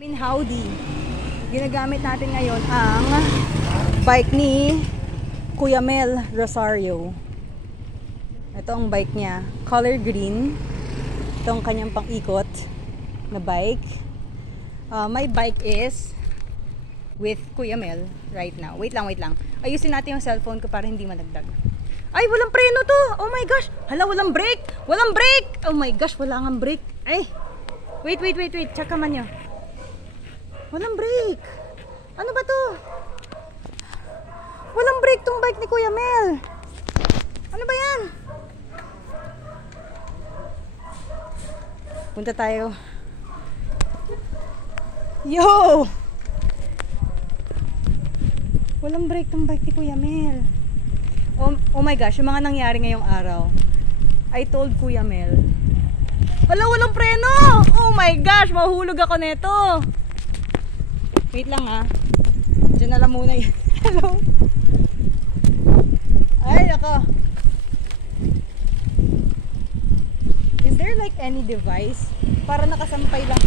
Howdy! Ginagamit natin ngayon ang bike ni Kuya Mel Rosario. Ito ang bike niya, color green. Ito ang kanyang pang-ikot na bike. My bike is with Kuya Mel right now. Wait lang. Ayusin natin yung cellphone ko para hindi malagdag. Ay, walang preno to! Oh my gosh! Hala, walang brake! Walang brake! Oh my gosh, wala nga brake! Ay! Wait. Tsaka man nyo. Walang brake! Ano ba to? Walang brake tong bike ni Kuya Mel! Ano ba yan? Punta tayo. Yo! Walang brake tong bike ni Kuya Mel. Oh my gosh, yung mga nangyari ngayong araw. I told Kuya Mel. Hala, walang preno! Oh my gosh, mahuhulog ako nito. Wait lang ha. Diyan na lang muna yun. Hello? Ay, nako. Is there like any device para nakasampay lang?